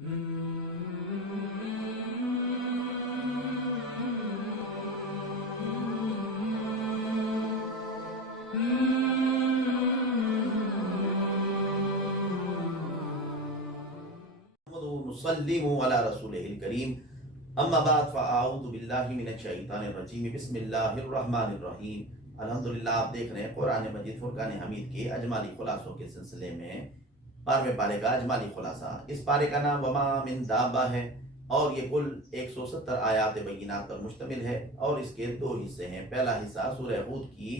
मुसल्लिमु अला रसूलिहिल करीम अम्मा बाद फ़अऊज़ु बिल्लाहि मिनश शैतानिर रजीम बिस्मिल्लाहिर रहमानिर रहीम। अल्हम्दुलिल्लाह, आप देख रहे हैं कुरान मजीद फुरकान हमीद के अजमाली खुलासों के सिलसिले में 12वें पारे का अजमाली खुलासा। इस पारे का नाम वमा मिन दाब्बा है और ये कुल 170 आयात बय्यिनात पर मुश्तमिल है और इसके दो हिस्से हैं। पहला हिस्सा सूरह हूद की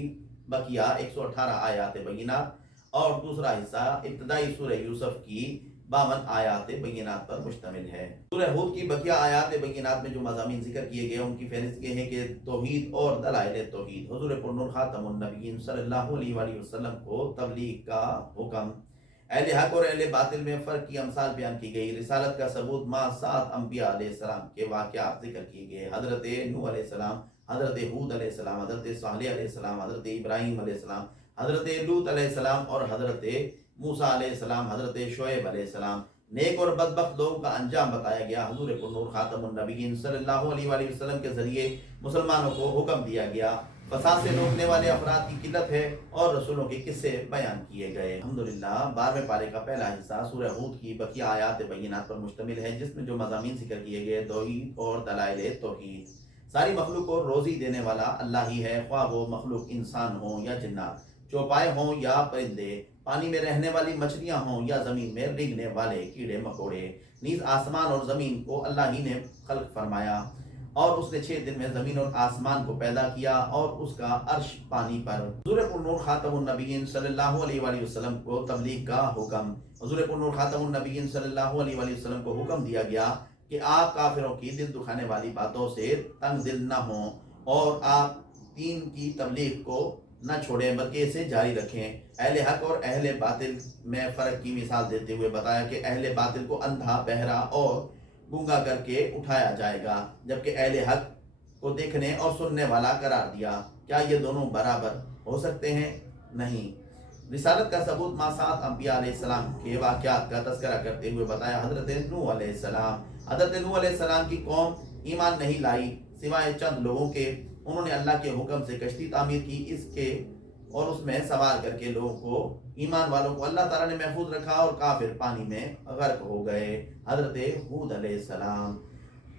बकिया 118 आयात बय्यिनात और दूसरा हिस्सा इब्तदाई सूरह यूसुफ की 52 आयात बय्यिनात पर मुश्तमिल है। सूरह हूद की बकिया आयात बय्यिनात में जो मज़ामीन जिक्र किए गए उनकी फहरिस्त ये है कि तौहीद और दलाइल तौहीद। हुज़ूर पुरनूर खातमुन नबिय्यीन सल्लल्लाहु अलैहि वसल्लम को तबलीग का हुक्म, अहले हक और अहले बातिल में फ़र्क की अमसाल बयान की गई, रिसालत का सबूत मां 7 अंबिया अलैहिस्सलाम के वाक़यात जिक्र किए गए। हज़रत नूह अलैहिस्सलाम, हज़रत हूद अलैहिस्सलाम, हज़रत सालेह अलैहिस्सलाम, हज़रत इब्राहीम अलैहिस्सलाम, हज़रत लूत अलैहिस्सलाम और हज़रत मूसा अलैहिस्सलाम, हज़रत शुएब अलैहिस्सलाम। नेक और बदबख्त लोगों का अंजाम बताया गया। हुज़ूर पुरनूर खातमुन नबिय्यीन सल्लल्लाहु अलैहि वसल्लम के ज़रिए मुसलमानों को हुक्म दिया गया। फसाद से रोकने वाले अफराद की किल्लत है और रसूलों के किस्से बयान किए गए। अल्हम्दुलिल्लाह, 12वें पारे का पहला हिस्सा सूरह हूद की बकिया आयात बय्यिनात पर मुश्तमिल है, जिसमें जो मज़ामीन जिक्र किए गए तौहीद और दलाइल तौहीद। सारी मखलूक को रोज़ी देने वाला अल्लाह ही है, ख्वाह वो मखलूक इंसान हो या जिन्नात, चौपाए हों या परिंदे, पानी में रहने वाली मछलियां हों या जमीन में रेंगने वाले कीड़े मकोड़े। नीज आसमान और जमीन को अल्लाह ही ने खल्क फरमाया और उसने 6 दिन में जमीन और आसमान को पैदा किया और उसका अर्श पानी पर। हुज़ूर पुरनूर खातमुन नबिय्यीन सल्लल्लाहु अलैहि वसल्लम को तबलीग का हुक्म। हुज़ूर पुरनूर खातमुन नबिय्यीन सल्लल्लाहु अलैहि वसल्लम को हुक्म दिया गया कि आप काफिरों की दिल दुखाने वाली बातों से तंग दिल न हों और आप दीन की तबलीग को न छोड़ें बल्कि इसे जारी रखें। अहले हक और अहले बातिल में फ़र्क की मिसाल देते हुए बताया कि अहले बातिल को अंधा, बहरा और गूंगा करके उठाया जाएगा, जबकि अहले हक को देखने और सुनने वाला करार दिया। क्या ये दोनों बराबर हो सकते हैं? नहीं। रिसालत का सबूत मां 7 अंबिया अलैहिस्सलाम के वाक़यात का तज़किरा करते हुए बताया। हज़रत नूह अलैहिस्सलाम, हज़रत नूह अलैहिस्सलाम की कौम ईमान नहीं लाई सिवाय चंद लोगों के। उन्होंने अल्लाह के हुक्म से कश्ती तामीर की, इसके और उसमें सवार करके लोगों को, ईमान वालों को अल्लाह ताला ने महफूज रखा और काफिर पानी में गर्क हो गए। हज़रत हूद अलैहिस्सलाम,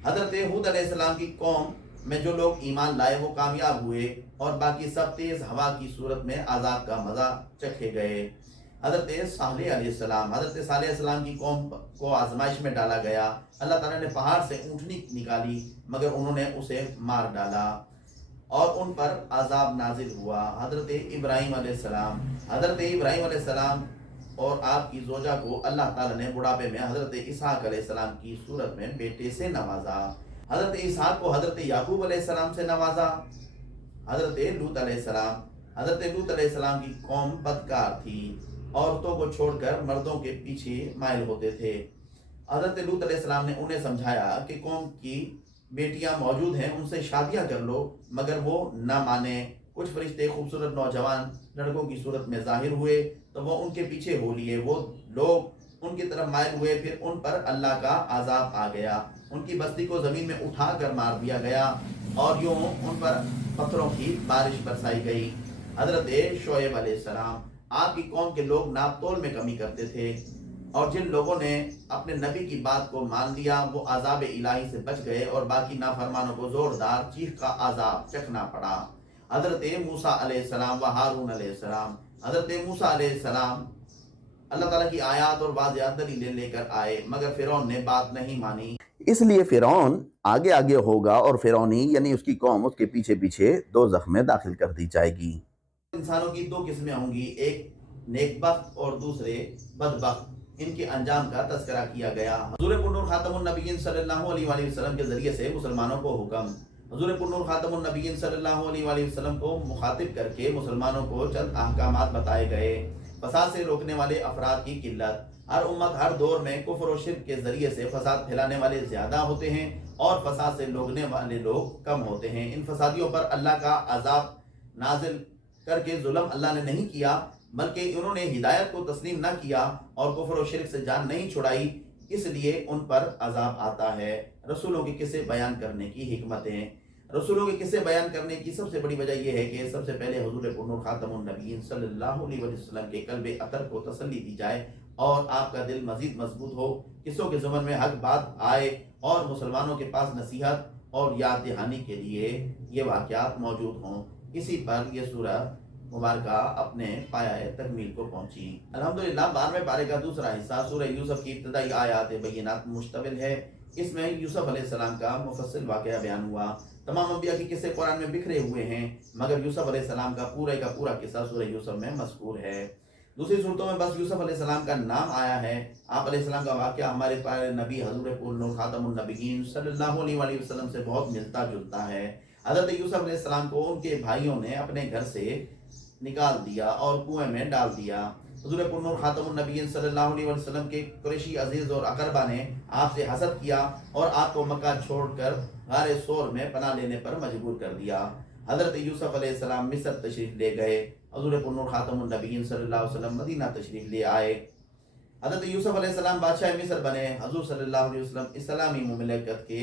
हज़रत हूद अलैहिस्सलाम की कौम में जो लोग ईमान लाए वो कामयाब हुए और बाकी सब तेज हवा की सूरत में आज़ाब का मज़ा चखे गए। हज़रत सालेह अलैहिस्सलाम, हज़रत सालेह अलैहिस्सलाम की कौम को आजमाइश में डाला गया। अल्लाह ताला ने पहाड़ से ऊँटनी निकाली मगर उन्होंने उसे मार डाला और उन पर अजाब नाजिल हुआ। हज़रत इब्राहीम अलैहिस्सलाम, हज़रत इब्राहीम अलैहिस्सलाम और आपकी जोजा को अल्लाह ताला ने बुढ़ापे में हज़रत इसहाक अलैहिस्सलाम की सूरत में बेटे से नवाजा। हज़रत इसहाक को हज़रत याकूब अलैहिस्सलाम से नवाजा। हज़रत लूत अलैहिस्सलाम, हज़रत लूत अलैहिस्सलाम की कौम बदकार थी, औरतों को छोड़कर मर्दों के पीछे माइल होते थे। हज़रत लूत अलैहिस्सलाम ने उन्हें समझाया कि कौम की बेटियां मौजूद हैं, उनसे शादियां कर लो, मगर वो ना माने। कुछ फरिश्ते खूबसूरत नौजवान लड़कों की सूरत में जाहिर हुए तो वो उनके पीछे हो लिए। वो लोग उनकी तरफ माइल हुए, फिर उन पर अल्लाह का आज़ाब आ गया। उनकी बस्ती को ज़मीन में उठा कर मार दिया गया और यूं उन पर पत्थरों की बारिश बरसाई गई। हज़रत शुएब अलैहिस्सलाम, आपकी कौम के लोग नाप तोल में कमी करते थे और जिन लोगों ने अपने नबी की बात को मान लिया वो अजाब इलाही से बच गए और बाकी नाफरमानों को जोरदार चीख का अजाब चखना पड़ा। हज़रत मूसा अलैहिस्सलाम व हारून अलैहिस्सलाम, हज़रत मूसा अलैहिस्सलाम अल्लाह ताला की आयत और वाज़ियात दलीलें लेकर आए मगर फिरौन ने बात नहीं मानी, इसलिए फिरौन आगे आगे होगा और फिरौनी यानी उसकी कौम उसके पीछे पीछे दोज़ख में दाखिल कर दी जाएगी। इंसानों की 2 किस्में होंगी, एक नेकबख्त और दूसरे बदबख्त। इनके अंजाम का तज़किरा किया गया। हुज़ूर पुरनूर खातमुन नबिय्यीन सल्लल्लाहु अलैहि वसल्लम के ज़रिए से मुसलमानों को हुक्म। हुज़ूर पुरनूर खातमुन नबिय्यीन सल्लल्लाहु अलैहि वसल्लम को मुखातिब करके मुसलमानों को चंद अहकामात बताए गए। फसाद से रोकने वाले अफराद की किल्लत। हर उम्मत हर दौर में कुफ्र और शिर्क के ज़रिए से फसाद फैलाने वाले ज़्यादा होते हैं और फसाद से रोकने वाले लोग कम होते हैं। इन फसादियों पर अल्लाह का अजाब नाजिल करके जुल्म अल्लाह ने नहीं किया, बल्कि उन्होंने हिदायत को तस्लीम न किया और कुफ्र और शिर्क से जान नहीं छुड़ाई, اس لیے ان پر عذاب آتا ہے۔ رسولوں کے قصے بیان کرنے کی حکمتیں، رسولوں کے قصے بیان کرنے کی سب سے بڑی وجہ یہ ہے کہ سب سے پہلے حضور پرنور خاتم النبیین صلی اللہ علیہ وسلم کے قلب اطہر کو تسلی دی جائے اور آپ کا دل مزید مضبوط ہو، قصوں کے زمن میں حق بات آئے اور مسلمانوں کے پاس نصیحت اور یاد دہانی کے لیے یہ واقعات موجود ہوں۔ اسی پر یہ سورہ مبارکہ اپنے پایہ تکمیل کو پہنچی۔ الحمدللہ 12ویں پارے کا دوسرا حصہ سورہ یوسف کی ابتدائی آیات بینات مشتمل ہے۔ اس میں یوسف علیہ السلام کا مفصل واقعہ بیان ہوا۔ تمام انبیاء کے قصے قرآن میں بکھرے ہوئے ہیں، مگر یوسف علیہ السلام کا پورا قصہ سورہ یوسف میں مذکور ہے۔ دوسری صورتوں میں بس یوسف علیہ السلام کا نام آیا ہے۔ آپ علیہ السلام کا واقعہ ہمارے پیارے نبی حضور پرنور خاتم النبیین صلی اللہ علیہ وسلم سے بہت ملتا جلتا ہے۔ حضرت یوسف علیہ السلام کو ان کے بھائیوں نے اپنے گھر سے نکال دیا اور کنویں میں ڈال دیا۔ حضور پرنور خاتم النبیین صلی اللہ علیہ وسلم کے قریشی عزیز اور اقربا نے آپ سے حسد کیا اور آپ کو مکہ چھوڑ کر غار ثور میں پناہ لینے پر مجبور کر دیا۔ حضرت یوسف علیہ السلام مصر تشریف لے گئے۔ حضور پرنور خاتم النبیین صلی اللہ علیہ وسلم مدینہ تشریف لے آئے۔ حضرت یوسف علیہ السلام بادشاہ مصر بنے۔ حضور صلی اللہ علیہ وسلم اسلامی مملکت کے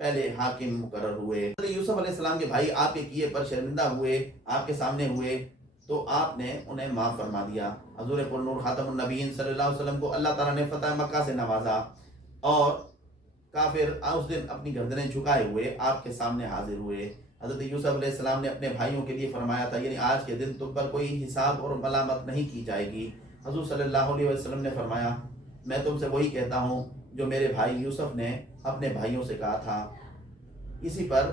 پہلے حاکم مقرر ہوئے۔ حضرت یوسف علیہ السلام کے بھائی آپ کے کیے پر شرمندہ ہوئے، آپ کے سامنے ہوئے تو آپ نے انہیں معاف فرما دیا۔ حضور پرنور خاتم النبیین صلی اللہ علیہ وسلم کو اللہ تعالیٰ نے فتح مکہ سے نوازا اور کافر اس دن اپنی گردنیں جھکائے ہوئے آپ کے سامنے حاضر ہوئے۔ حضرت یوسف علیہ السلام نے اپنے بھائیوں کے لیے فرمایا تھا، یعنی آج کے دن تم پر کوئی حساب اور ملامت نہیں کی جائے گی۔ حضور صلی اللہ علیہ وسلم نے فرمایا، میں تم سے وہی کہتا ہوں جو میرے بھائی یوسف نے اپنے بھائیوں سے کہا تھا۔ اسی پر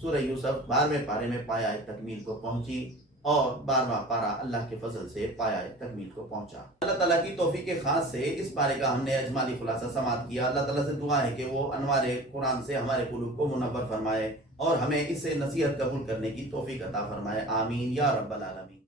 سورہ یوسف 12ویں پارے میں پایہ تکمیل کو پہنچی اور 12واں پارہ اللہ کے فضل سے پایہ تکمیل کو پہنچا۔ اللہ تعالیٰ کی توفیق خاص سے اس پارے کا ہم نے اجمالی خلاصہ سماعت کیا۔ اللہ تعالیٰ سے دعا ہے کہ وہ انوار قرآن سے ہمارے قلوب کو منور فرمائے اور ہمیں اس سے نصیحت قبول کرنے کی توفیق عطا فرمائے۔ آمین یا رب العالمین۔